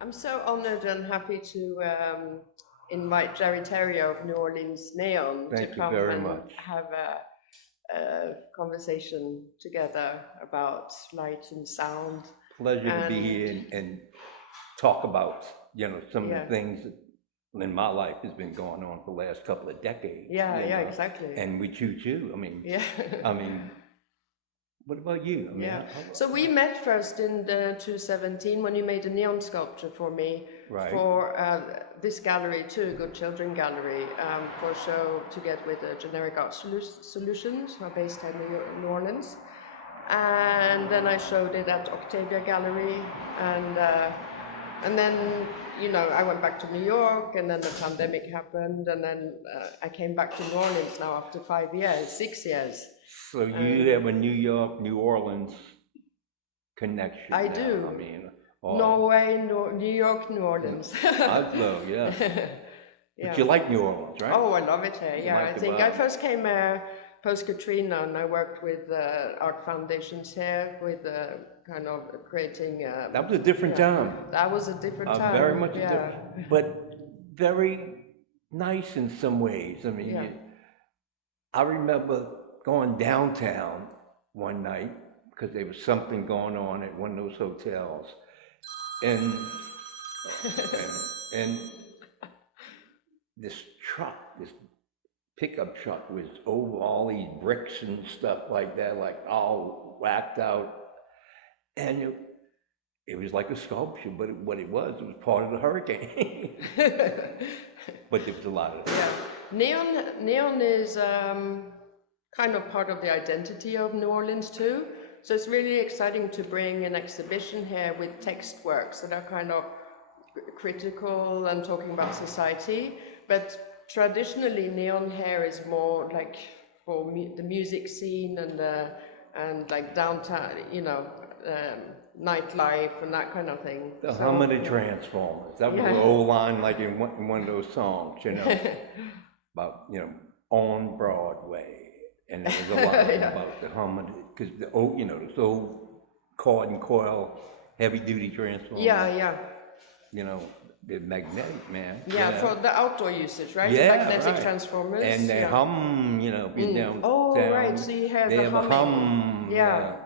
I'm so honored and happy to invite Jerry Therio of New Orleans Neon to come and have a conversation together about light and sound. Pleasure to be here and talk about, some of the things that in my life has been going on for the last couple of decades. Yeah, exactly. And with you too. What about you? So we met first in 2017 when you made a neon sculpture for me for this gallery too, Good Children Gallery, for a show together with Generic Art Solutions, who are based in New Orleans. And then I showed it at Octavia Gallery, and then I went back to New York, and then the pandemic happened, and then I came back to New Orleans now after 6 years. So you have a New York, New Orleans connection. I do. Norway, New York, New Orleans. Oslo, yeah. But you like New Orleans, right? Oh, I love it here. Yeah, I think I first came post Katrina, and I worked with art foundations here with kind of creating. That was a different time. That was a different time. Very much different, but very nice in some ways. I remember going downtown one night because there was something going on at one of those hotels, and this pickup truck was over all these bricks and stuff like that, like all whacked out, and it was like a sculpture, but what it was part of the hurricane. But there was a lot of it. Yeah, neon is kind of part of the identity of New Orleans too. So it's really exciting to bring an exhibition here with text works that are kind of critical and talking about society. But traditionally, neon here is more like for the music scene and like downtown, nightlife and that kind of thing. The hum of the Transformers. That was an old line, like in one of those songs, about on Broadway. And there was a lot about the hum of it, because those old cord and coil, heavy duty transformers. They're magnetic, man. For the outdoor usage, right? Yeah, magnetic transformers. And they hum, down. Oh, down. Right. So you have the humming. Yeah.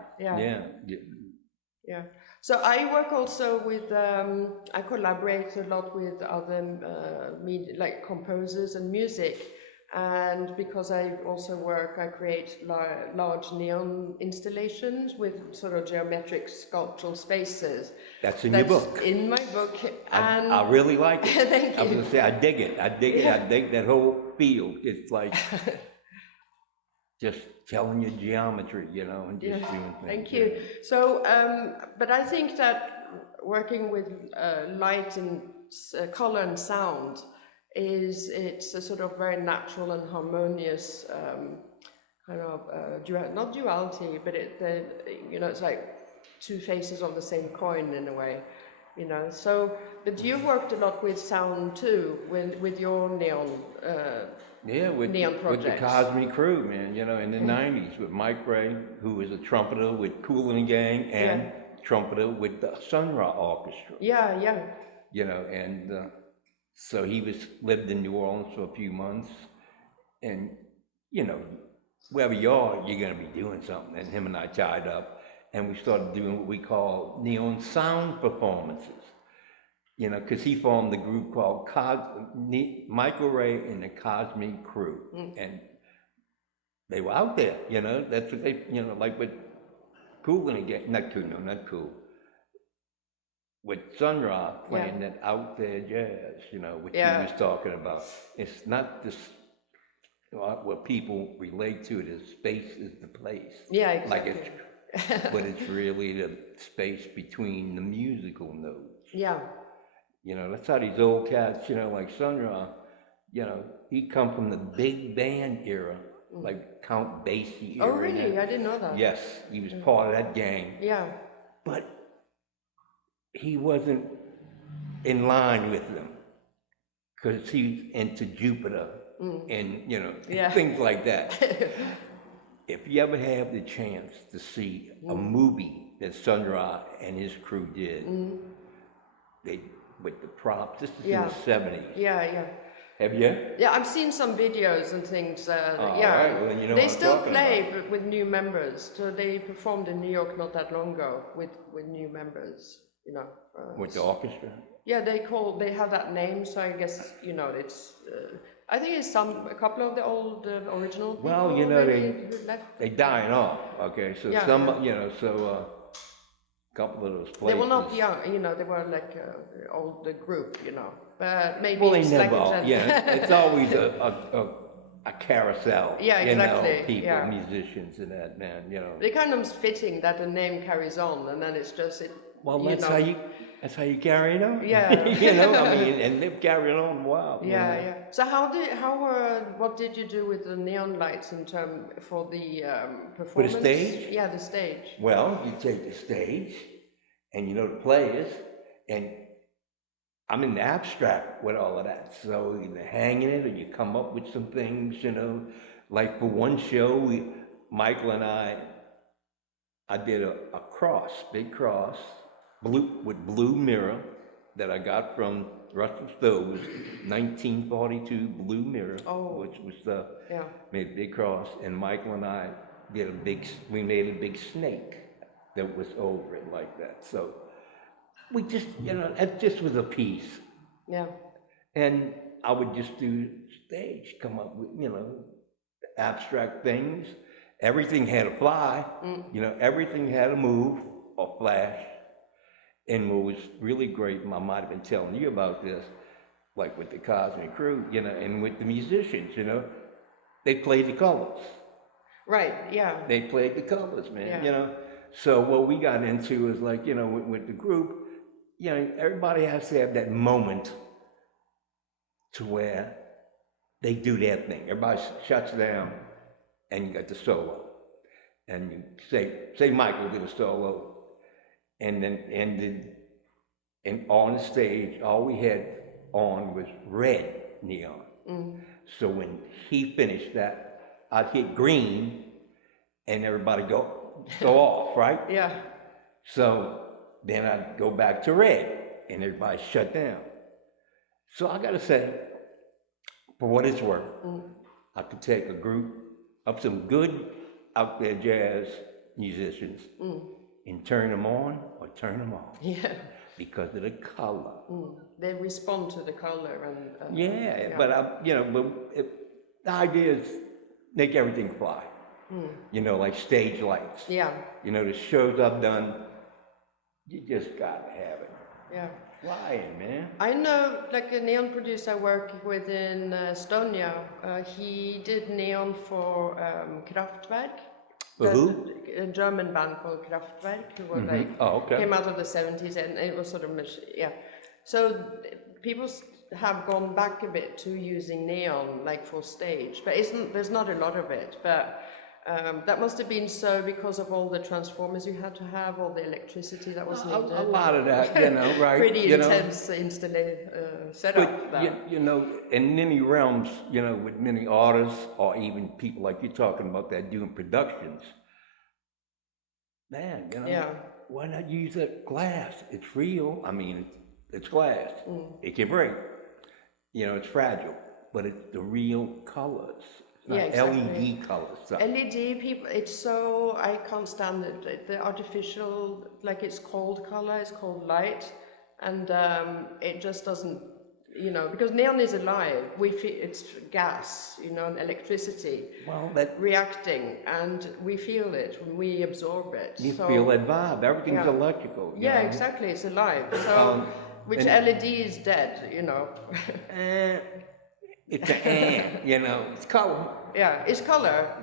So I work also with. I collaborate a lot with other media, like composers and music. And because I also I create large neon installations with sort of geometric sculptural spaces. That's in your book. In my book. And I really like it. Thank you. I was going to say, I dig it. I dig that whole field. It's like just telling you geometry, and just doing things. Thank you. So, but I think that working with light and color and sound, it's a sort of very natural and harmonious kind of not duality, but it's like two faces of the same coin in a way, So, but you've worked a lot with sound too, with your neon. Neon projects. With the Cosmic Crew, man. In the '90s with Mike Ray, who was a trumpeter with Kool and the Gang, and trumpeter with the Sun Ra Orchestra. So he lived in New Orleans for a few months, and wherever you are, you're going to be doing something. And him and I tied up, and we started doing what we call neon sound performances. Because he formed the group called Michael Ray and the Cosmic Crew, and they were out there. That's what they, like with Kool and again, not Kool. With Sun Ra playing that out there jazz, which he was talking about. It's not just what people relate to it as space is the place. Yeah, exactly. But it's really the space between the musical notes. Yeah. That's how these old cats, like Sun Ra, he come from the big band era, like Count Basie era. Oh, really? I didn't know that. Yes, he was part of that gang. Yeah. But he wasn't in line with them because he's into Jupiter and things like that. If you ever have the chance to see a movie that Sun Ra and his crew did, with the props. This is Yeah. in the 70s. Yeah. Have you? Yeah, I've seen some videos and things. Right, well, then you know they what I'm still talking play about. but with new members. So they performed in New York not that long ago with new members. You know. With the orchestra? Yeah, they have that name. So I guess you know it's. I think it's a couple of the old original people. Well, you know maybe who left. they dying off. Okay, so Yeah, some yeah. you know a couple of those places. They were not young. You know, they were like old group. You know, but maybe Well, they it's never. like a trend. Yeah, it's always a carousel. Yeah, exactly, You know, people, yeah. musicians, and that man. You know. They kind of fitting that the name carries on, and then it's just it. Well, you that's know. how you carry it on. Yeah. You know, I mean, and they've carried on a while. you Yeah, know. yeah. So what did you do with the neon lights in term for the performance? stage? Yeah, the stage. Well, you take the stage, and you know the players, and I'm in the abstract with all of that. So either hanging it, or you come up with some things, you know. Like for one show, Michael and I did a cross, big cross, with blue mirror that I got from Russell Stowe's 1942 blue mirror, which was made a big cross, and Michael and I we made a big snake that was over it like that. So we just, you know, that just was a piece. Yeah. And I would just do stage, come up with, you know, abstract things. Everything had to fly, you know, everything had to move or flash. And what was really great, I might have been telling you about this, like with the Cosmic Crew, you know, and with the musicians, you know, they played the colors. Right, yeah. They played the colors, man, Yeah. you know. So what we got into is like, you know, with the group, you know, everybody has to have that moment to where they do their thing. Everybody shuts down, and you got the solo. And you say Michael did a solo, and then ended, and on stage, all we had on was red neon. So when he finished that, I'd hit green, and everybody go off, right? Yeah. So then I'd go back to red, and everybody shut down. So I gotta say, for what it's worth, I could take a group of some good out there jazz musicians and turn them on or turn them off. Yeah. Because of the color. They respond to the color and. But the idea is make everything fly. You know, like stage lights. Yeah. You know, the shows I've done, you just gotta have it. Yeah. Flying, man. I know, like a neon producer I work with in Estonia, he did neon for Kraftwerk. For who? A German band called Kraftwerk, who were came out of the 70s, and it was sort of, So people have gone back a bit to using neon, like for stage, but there's not a lot of it, but that must have been so because of all the transformers you had to have, all the electricity that was needed. A lot of that, you know, right? Pretty you intense setup. But, you know, in many realms, you know, with many artists or even people like you're talking about that doing productions, man, you know, why not use that glass? It's real. I mean, it's glass. It can break. You know, it's fragile, but it's the real colors. Not exactly. LED colors. So. LED people, it's so, I can't stand it. The artificial, like it's cold color, it's cold light, and it just doesn't, you know, because neon is alive. We feel it's gas, you know, and electricity reacting, and we feel it when we absorb it. You feel that vibe. Everything's electrical. Yeah, exactly. It's alive. So, which LED is dead, you know. It's you know, it's color. Yeah, it's color,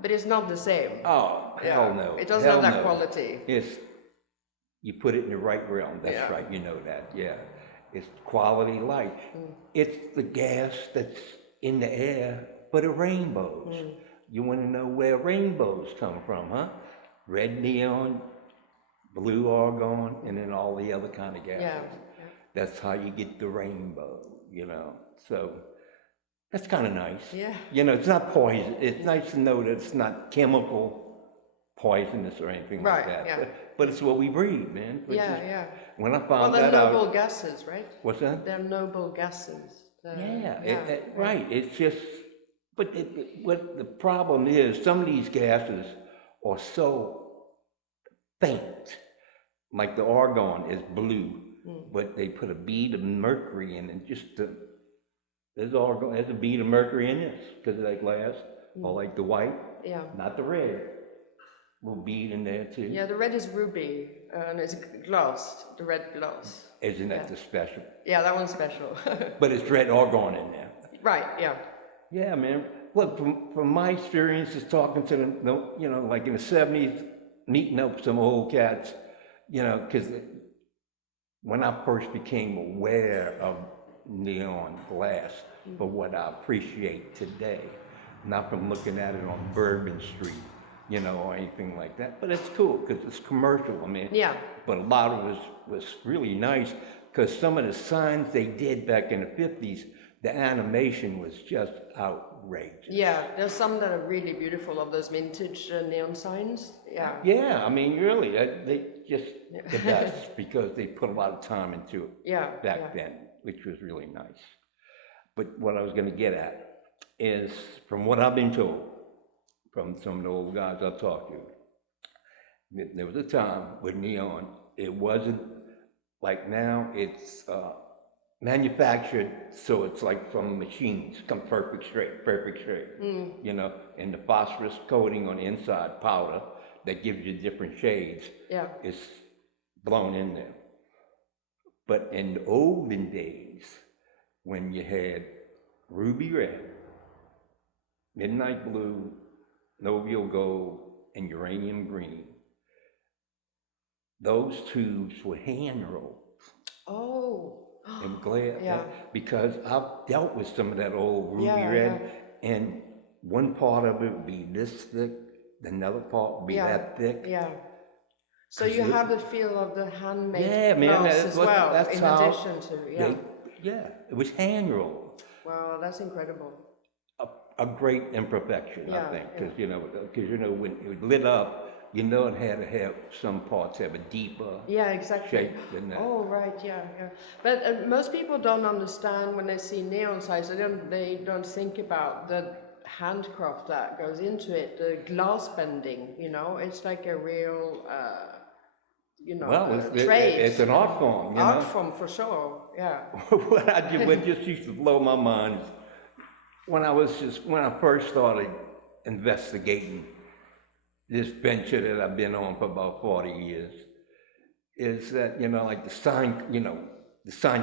but it's not the same. Oh, hell no. It doesn't have that quality. You put it in the right realm. That's right, you know that, yeah. It's quality light. It's the gas that's in the air for the rainbows. You want to know where rainbows come from, huh? Red neon, blue argon, and then all the other kind of gases. Yeah. That's how you get the rainbow, you know. So that's kind of nice. Yeah. You know, it's not poison. It's nice to know that it's not chemical poisonous or anything like that. Yeah. But it's what we breathe, man. Yeah. When I found they're that out. noble gases, right? What's that? They're noble gases. Right. It's just, but what the problem is, some of these gases are so faint, like the argon is blue, but they put a bead of mercury in it, there's a bead of mercury in this, because of that glass, or like the white, not the red, little bead in there too. Yeah, the red is ruby, and it's glass, the red glass. Isn't that the special? Yeah, that one's special. But it's red argon in there. Right, yeah. Yeah, man. Look, from my experiences talking to them, like in the 70s, meeting up with some old cats, because when I first became aware of neon glass for what I appreciate today, not from looking at it on Bourbon Street, or anything like that, but it's cool because it's commercial. I mean, but a lot of it was really nice because some of the signs they did back in the 50s, the animation was just outrageous. Yeah, there's some that are really beautiful of those vintage neon signs. Yeah. Yeah, I mean, really, they just the best because they put a lot of time into it back then, which was really nice. But what I was going to get at is, from what I've been told, from some of the old guys I've talked to, there was a time with neon, it wasn't like now, it's manufactured, so it's like from machines, come perfect straight, and the phosphorus coating on the inside, powder, that gives you different shades, is blown in there. But in the olden days, when you had ruby red, midnight blue, Novial gold, and uranium green, those tubes were hand rolled. Oh. And glass, because I've dealt with some of that old ruby red, and one part of it would be this thick, another part would be that thick. Yeah. So you have the feel of the handmade glass as well, in addition to, it was hand rolled. Wow, that's incredible. A great imperfection, I think, because when it was lit up, it had to have some parts have a deeper shape than that. Oh, right, But most people don't understand when they see neon signs. They don't think about the handcraft that goes into it, the glass bending. It's like a real, trade. It's an art form. Art form for sure. Yeah. What just used to blow my mind is when I first started investigating this venture that I've been on for about 40 years, is that, like the sign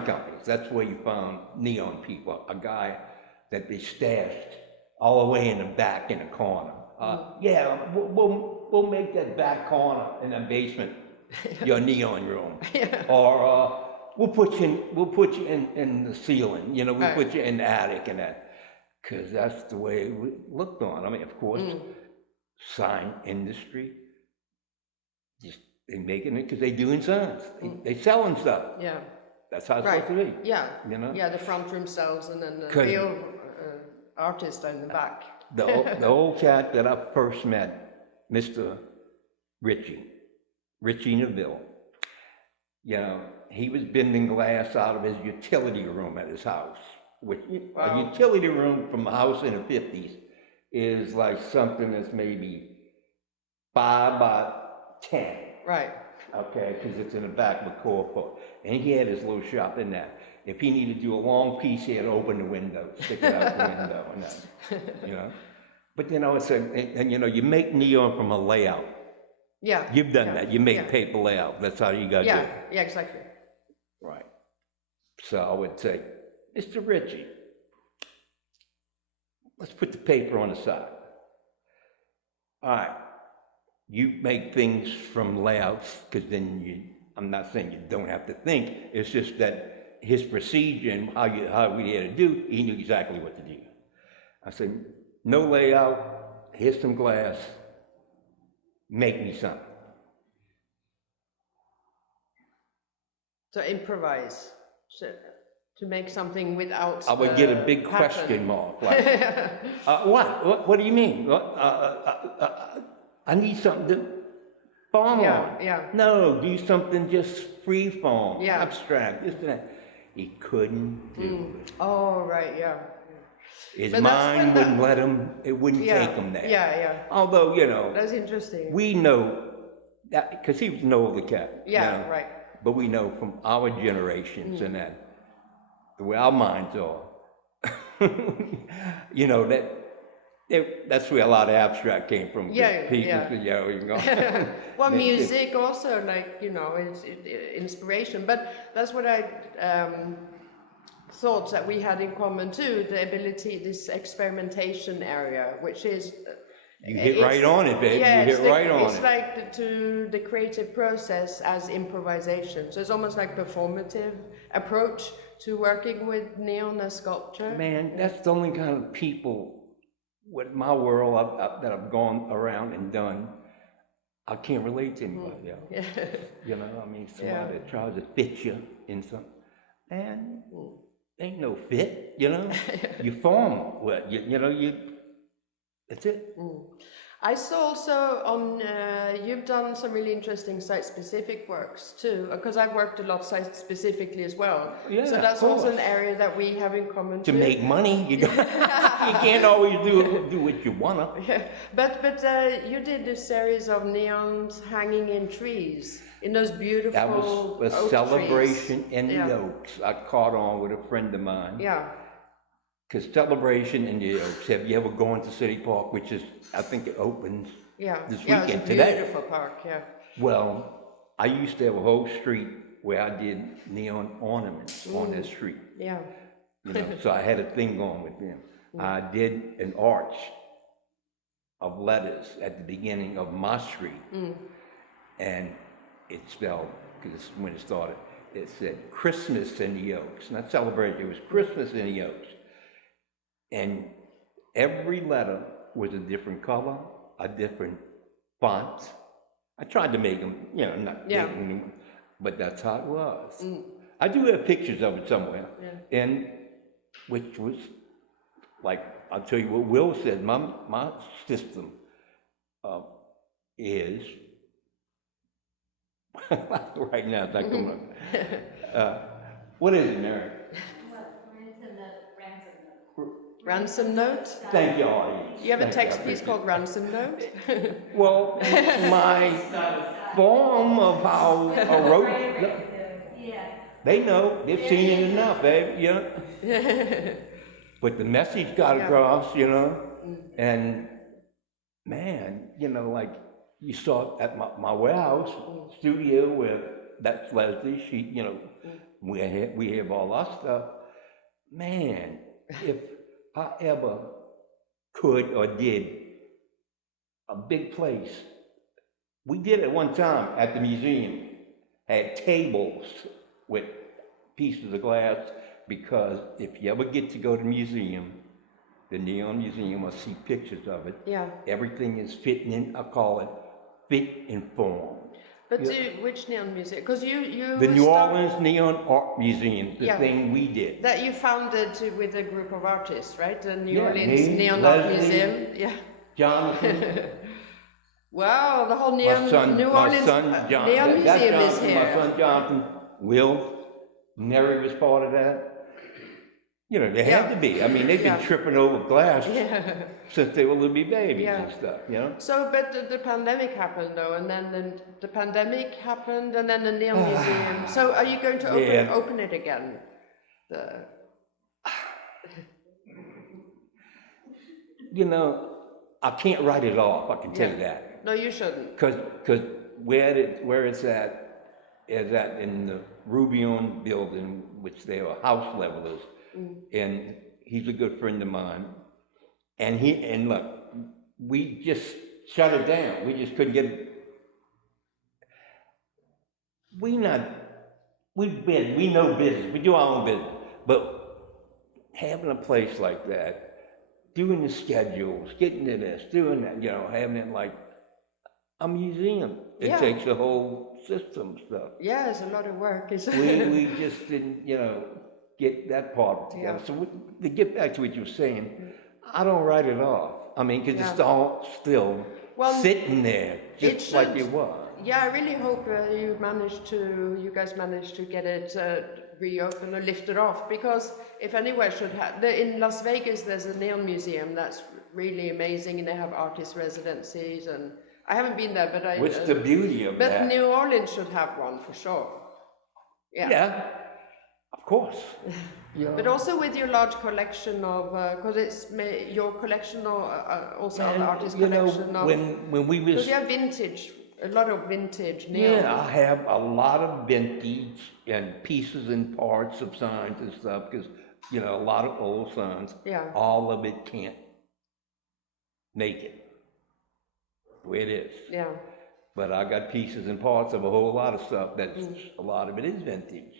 companies, that's where you found neon people, a guy that they stashed all the way in the back in the corner. We'll make that back corner in the basement your neon room. Or we'll put you in the ceiling, we'll put you in the attic and that, because that's the way it looked on. I mean, of course, sign industry, just they making it because they doing signs. They selling stuff. Yeah. That's how it's supposed to be. Yeah. Yeah, the front room sells and then the real artist in the back. The old cat that I first met, Mr. Richie Neville, he was bending glass out of his utility room at his house. Which a utility room from a house in the 50s is like something that's maybe 5 by 10. Right. Okay, because it's in the back of a corpo. And he had his little shop in that. If he needed to do a long piece, he had to open the window, stick it out the window, and that, But it's you make neon from a layout. Yeah. You've done that. You make paper layout. That's how you got to do it. Yeah, exactly. Right. So I would say, Mr. Richie, let's put the paper on the side. All right, you make things from layouts, because then I'm not saying you don't have to think, it's just that his procedure and how we had to do, he knew exactly what to do. I said, no layout, here's some glass, make me something. So improvise. To make something without. I would get a big question mark. Like, what? What do you mean? I need something to form on. Yeah. No, do something just free form, Yeah. abstract, this and that. He couldn't do it. Oh, right, yeah. His But that's mind when wouldn't let him, it wouldn't Yeah, take him there. yeah. Although, you know, That's interesting. we know that, because he was an older cat. Yeah, you know, right. But we know from our generations and that, the way our minds are, you know, that's where a lot of abstract came from. 'Cause Yeah, people yeah. said, yeah, you know. Well, music also, like, you know, is inspiration. But that's what I thought that we had in common too, the ability, this experimentation area, which is... You hit right on it, babe. Yeah, you hit right on it's it. like the creative process as improvisation. So it's almost like performative approach to working with neon as sculpture. Man, that's the only kind of people with my world that I've gone around and done. I can't relate to anybody else. Yeah. You know, I mean, somebody that tries to fit you in something, and ain't no fit, you know? You form what, you know, that's it. I saw also on, you've done some really interesting site-specific works too, because I've worked a lot site-specifically as well. Yeah, so that's of also an course. area that we have in common To too. make money, you can't always do what you wanna. Yeah. But you did a series of neons hanging in trees, in those beautiful That was a oak celebration trees. in the Oaks. I caught on with a friend of mine. Yeah. Because celebration in the Oaks, have you ever gone to City Park, which is, I think it opens this weekend it's a today. beautiful park, yeah. Well, I used to have a whole street where I did neon ornaments on that street. Yeah. You know, so I had a thing going with them. I did an arch of letters at the beginning of my street. And it spelled, because when it started, it said Christmas in the Oaks. Not celebration, it was Christmas in the Oaks. And every letter was a different color, a different font. I tried to make them, you know, not big, but that's how it was. I do have pictures of it somewhere, and which was like, I'll tell you what Will said. My system is right now. It's like what is it, Mary? Ransom note? Thank you, Artie. You have a text piece called Ransom Note? Well, my form of how I wrote, they know, they've seen it enough, babe, you know? But the message got across, you know? And man, you know, like you saw at my warehouse studio where that's Leslie, she, you know, we have all our stuff. Man, if I ever could or did a big place. We did it one time at the museum, had tables with pieces of glass, because if you ever get to go to the museum, the Neon Museum, or see pictures of it, everything is fitting in, I call it fit and form. But which neon music? Because you the New Orleans Neon Art Museum, the thing we did. That you founded with a group of artists, right? The New Orleans me, Neon Leslie, Art Museum. Yeah. Jonathan. Wow, the whole New Orleans Neon Museum is here. My son Jonathan, Will, Mary was part of that. You know, they had to be. I mean, they've been tripping over glass since they were little babies and stuff, you know? So, but the pandemic happened though, and then the pandemic happened, and then the Neon Museum. So are you going to open it again? You know, I can't write it off, I can tell you that. No, you shouldn't. Because where it's at is at in the Rubion building, which they are house levelers. And he's a good friend of mine. And look, we just shut it down. We just couldn't get it. We know business. We do our own business. But having a place like that, doing the schedules, getting to this, doing that, you know, having it like a museum. It takes the whole system stuff. Yeah, it's a lot of work. We just didn't, you know, get that part together. So to get back to what you were saying, I don't write it off. I mean, because it's all still sitting there, just like it was. Yeah, I really hope you guys managed to get it reopened or lifted off, because if anywhere should have, in Las Vegas there's a neon museum that's really amazing, and they have artist residencies, and I haven't been there, but What's the beauty of that? But New Orleans should have one for sure. Yeah, of course. Yeah. But also with your large collection of, because it's your collection also an artist collection of. When we was. Because you have vintage, a lot of vintage neon. Yeah, I have a lot of vintage and pieces and parts of signs and stuff, because, a lot of old signs. Yeah. All of it can't make it the way it is. Yeah. But I got pieces and parts of a whole lot of stuff that's, a lot of it is vintage,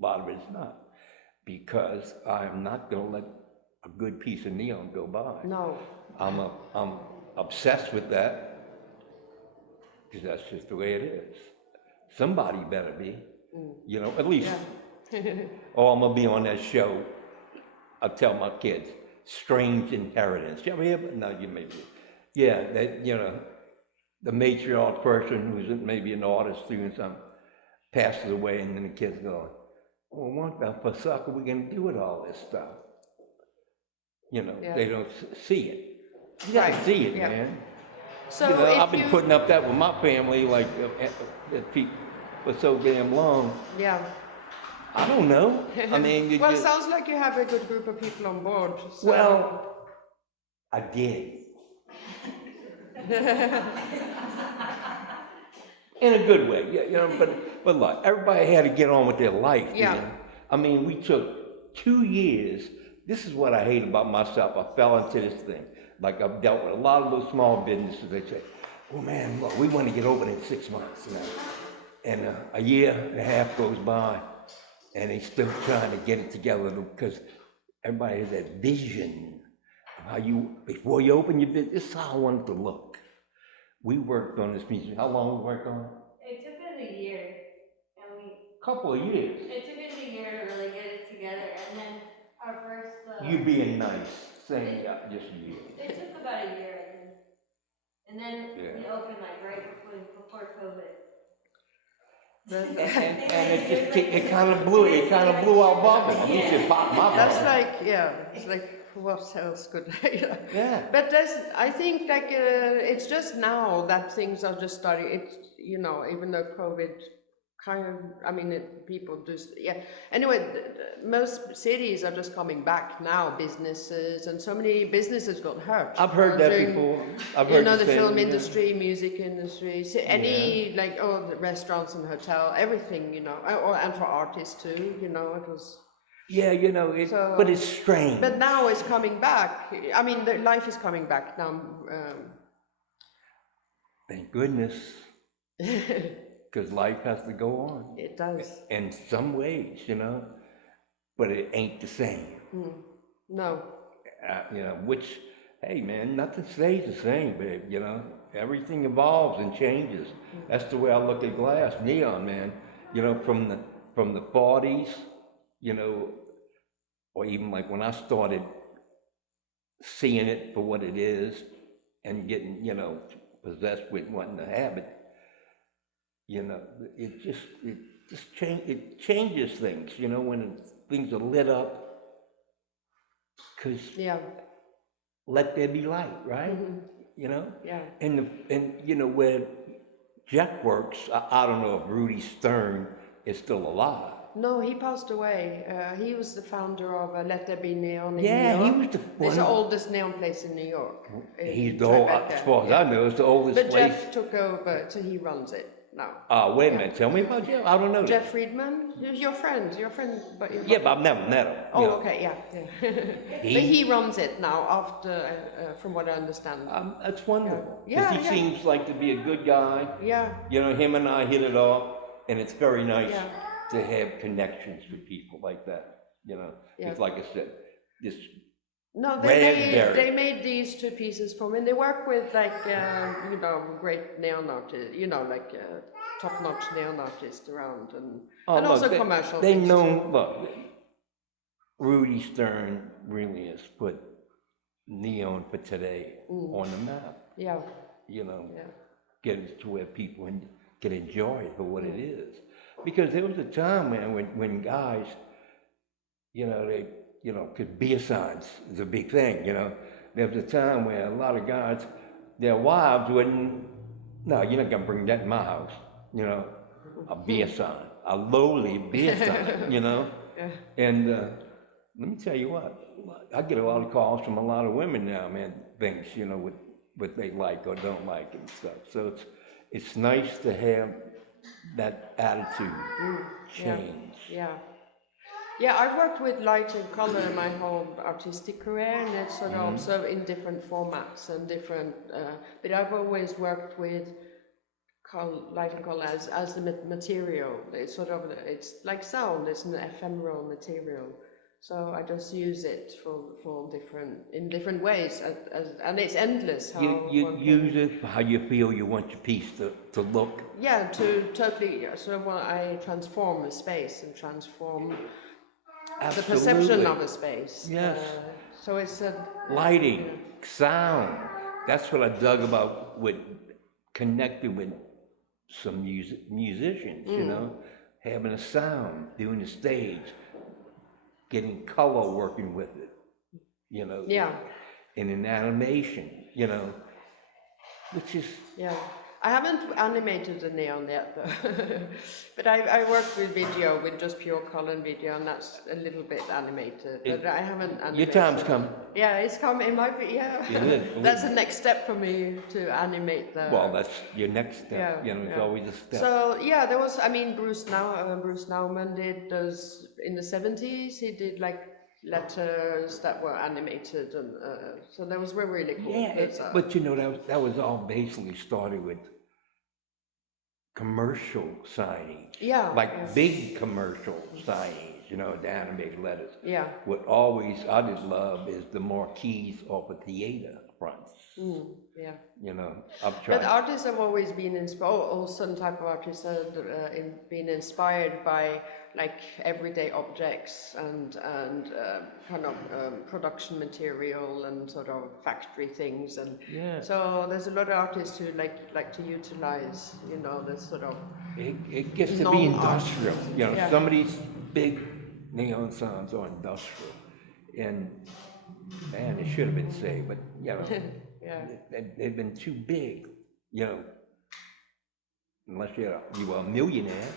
a lot of it is not. Because I'm not gonna let a good piece of neon go by. No. I'm obsessed with that, because that's just the way it is. Somebody better be, at least. Yeah. Oh, I'm gonna be on that show. I tell my kids, Strange Inheritance. You ever hear? No, you may be. Yeah, that, the matriarch person who's maybe an artist doing something passes away, and then the kids go, well, what the fuck are we gonna do with all this stuff? They don't see it. You gotta see it, man. So I've been putting up that with my family, like, for so damn long. Yeah. I don't know. I mean, well, it sounds like you have a good group of people on board. So. Well, I did. In a good way, but look, everybody had to get on with their life. Yeah. I mean, we took 2 years. This is what I hate about myself. I fell into this thing. Like, I've dealt with a lot of those small businesses. They say, oh man, look, we want to get open in 6 months. And a year and a half goes by, and they still trying to get it together, because everybody has that vision of how before you open your business, this is how I want it to look. We worked on this music. How long we worked on it? It took us a year. Couple of years. It took us a year to really get it together, and then our first. You being nice, saying just a year. It took about a year, and then we opened right before COVID. And it kind of blew our bubble. At least it popped my bubble. That's it's like, what else could Yeah. But I think it's just now that things are just starting. It's, even though COVID people do, Anyway, most cities are just coming back now, businesses, and so many businesses got hurt. I've heard that before. I've heard the film industry, music industry, the restaurants and hotel, everything, and for artists too, it was. Yeah, but it's strange. But now it's coming back. I mean, the life is coming back now. Thank goodness. Because life has to go on. It does. In some ways, but it ain't the same. No. Which, hey man, nothing stays the same, babe, everything evolves and changes. That's the way I look at glass, neon, man. From the 40s, or even like when I started seeing it for what it is and getting, possessed with wanting to have it. It changes things, when things are lit up, because let there be light, right? Yeah. And where Jeff works, I don't know if Rudy Stern is still alive. No, he passed away. He was the founder of Let There Be Neon in New York. Yeah, he was the one. It's the oldest neon place in New York. He's the oldest, as far as I know, it's the oldest but place. Jeff took over, so he runs it now. Wait a minute, tell me about Jeff. I don't know. Jeff Friedman, your friend, but yeah, but I've never met him. Okay, yeah. But he runs it now, after, from what I understand. That's wonderful. Yeah, he seems like to be a good guy. Yeah. Him and I hit it off, and it's very nice to have connections with people like that. It's like I said, this. No, they made these two pieces for me. And they work with great neon artists, top-notch neon artists around, and also commercial. They know. Look, Rudy Stern really has put neon for today on the map. Yeah. you know, Yeah. get it to where people can enjoy it for what it is. Because there was a time, man, when guys, you know, they, you know, because beer signs is a big thing, you know. There was a time where a lot of guys, their wives wouldn't, no, you're not gonna bring that in my house, you know, a beer sign, a lowly beer sign, you know. Yeah. And let me tell you what, I get a lot of calls from a lot of women now, man, things, you know, what they like or don't like and stuff. So it's nice to have that attitude change. Yeah. Yeah, I've worked with light and color my whole artistic career, and it's sort of also in different formats and different, but I've always worked with light and color as the material. It's sort of, it's like sound, it's an ephemeral material. So I just use it for different ways, and it's endless how You use it for how you feel you want your piece to look. Yeah, to totally, sort of, I transform a space and transform the perception of a space. Yes. So it's a Lighting, sound. That's what I dug about with connecting with some musicians, you know, having a sound, doing the stage, getting color working with it, you know. Yeah. And an animation, you know, which is. Yeah. I haven't animated the neon yet, though. But I worked with video, with just pure color and video, and that's a little bit animated. But I haven't animated. Your time's coming. Yeah, it's coming. It might be, yeah. It is. That's the next step for me, to animate the... Well, that's your next step. Yeah, You know, it's always a step. So, yeah, there was, I mean, Bruce Nauman does, in the 70s, he did like letters that were animated, and so that was really cool. Yeah, but you know, that was all basically started with commercial signings. Yeah. Like big commercial signings, you know, the animated letters. Yeah. What always I just love is the marquees off a theater fronts. Yeah. You know, I've tried. But artists have always been inspired, all certain type of artists have been inspired by like everyday objects and kind of production material and sort of factory things, and so there's a lot of artists who like to utilize, you know, this sort of It gets to be industrial. You know, some of these big neon signs are industrial, and man, it should have been saved, but you know. They've been too big, you know, unless you were a millionaire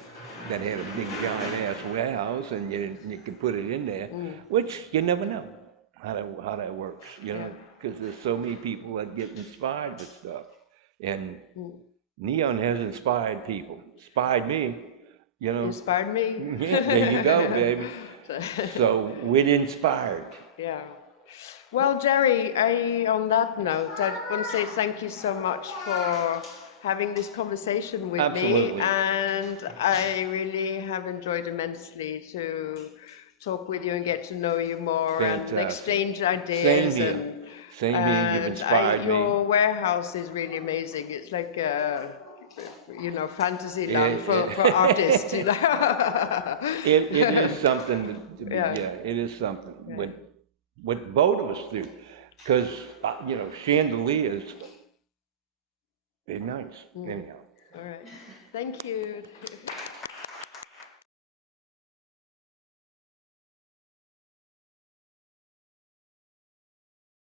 that had a big giant ass warehouse and you could put it in there, which you never know how that works, you know, because there's so many people that get inspired with stuff, and neon has inspired people, inspired me, you know. Inspired me. There you go, baby. So we're inspired. Yeah. Well, Jerry, on that note, I want to say thank you so much for having this conversation with me, and I really have enjoyed immensely to talk with you and get to know you more. Fantastic. And exchange ideas. Same here, you've inspired me. Your warehouse is really amazing. It's like you know, fantasy land for artists, you know. It is something to be, it is something. Yeah. What both of us do, because, you know, chandeliers, they're nice, anyhow. All right. Thank you.